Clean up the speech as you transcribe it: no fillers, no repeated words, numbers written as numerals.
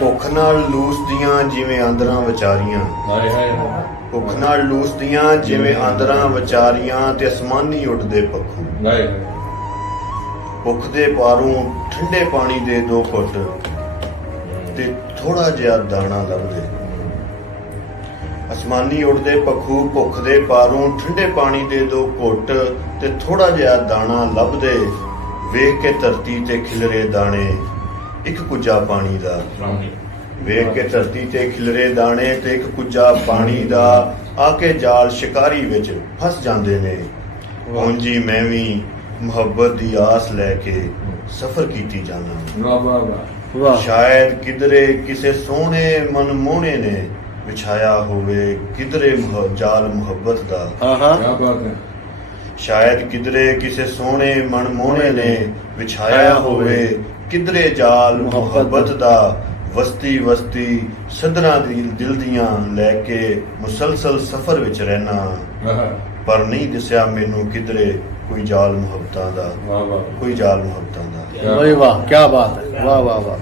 ਭੁੱਖ ਨਾਲ ਲੂਸਦੀਆਂ ਜਿਵੇਂ ਆਂਦਰਾਂ ਵਿਚਾਰੀਆਂ, ਹਾਏ ਹਾਏ ਭੁੱਖ ਨਾਲ ਲੂਸਦੀਆਂ ਜਿਵੇਂ ਆਂਦਰਾਂ ਵਿਚਾਰੀਆਂ, ਤੇ ਅਸਮਾਨੀ ਉੱਡਦੇ ਪੱਖੂ। ਹਾਏ ਭੁੱਖ ਦੇ ਪਾਰੋਂ ਠੰਡੇ ਪਾਣੀ ਦੇ 2 ਘੁੱਟ, ਤੇ ਥੋੜਾ ਜਿਹਾ ਦਾਣਾ ਲੱਭਦੇ। ਅਸਮਾਨੀ ਉੱਡਦੇ ਪੱਖੂ ਭੁੱਖ ਦੇ ਪਾਰੋਂ ਠੰਡੇ ਪਾਣੀ ਦੇ 2 ਘੁੱਟ, ਤੇ ਥੋੜਾ ਜਿਹਾ ਦਾਣਾ ਲੱਭਦੇ। ਵੇਖ ਕੇ ਧਰਤੀ ਤੇ ਖਿਲਰੇ ਦਾਣੇ, ਇੱਕ ਕੁੱਜਾ ਪਾਣੀ ਦਾ। ਵੇਖ ਕੇ ਧਰਤੀ ਤੇ ਖਿਲਰੇ ਦਾਣੇ ਤੇ ਇੱਕ ਕੁੱਜਾ ਪਾਣੀ ਦਾ, ਆ ਕੇ ਜਾਲ ਸ਼ਿਕਾਰੀ ਵਿੱਚ ਫਸ ਜਾਂਦੇ ਨੇ। ਉਂਜੀ ਮੈਂ ਵੀ ਮੁਹੱਬਤ ਦੀ ਆਸ ਲੈ ਕੇ ਸਫ਼ਰ ਕੀਤੀ ਜਾਣਾ। ਵਾਹ ਵਾਹ ਵਾਹ ਸ਼ਾਇਦ ਕਿਧਰੇ ਕਿਸੇ ਸੋਹਣੇ ਮਨਮੋਹਣੇ ਨੇ ਵਿਛਾਇਆ ਹੋਵੇ ਕਿਧਰੇ ਜਾਲ ਮੁਹੱਬਤ ਦਾ। ਕੀ ਬਾਤ ਹੈ। ਸ਼ਾਇਦ ਕਿਧਰੇ ਕਿਸੇ ਸੋਹਣੇ ਮਨਮੋਹਣੇ ਨੇ ਵਿਛਾਇਆ ਹੋਵੇ ਕਿਧਰੇ ਜਾਲ ਮੁਹੱਬਤ ਦਾ। ਵਸਤੀ ਵਸਤੀ ਸਦਰਾਂ ਦੀ ਦਿਲ ਦੀਆਂ ਲੈ ਕੇ ਮੁਸਲਸਲ ਸਫ਼ਰ ਵਿੱਚ ਰਹਿਣਾ, ਪਰ ਨਹੀਂ ਦਿਸਿਆ ਮੈਨੂੰ ਕਿਧਰੇ ਕੋਈ ਜਾਲ ਮੁਹੱਬਤਾਂ ਦਾ। ਵਾਹ ਵਾਹ ਕੋਈ ਜਾਲ ਮੁਹੱਬਤਾਂ ਦਾ। वाह क्या बात है, वाह वाह वाह।